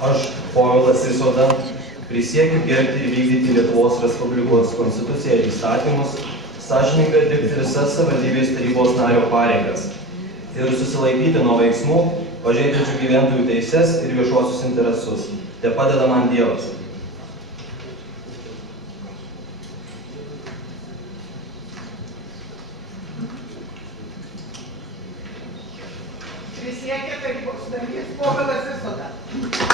Aš, Povilas Isoda, prisiekiu gerbti ir vykdyti Lietuvos Respublikos Konstituciją ir įstatymus, sąžiningai dirbti visas savivaldybės tarybos nario pareigas ir susilaikyti nuo veiksmų, pažeidžiančių gyventojų teises ir viešuosius interesus. Te padeda man Dievas. Prisiekia tarybos narys Povilas Isoda.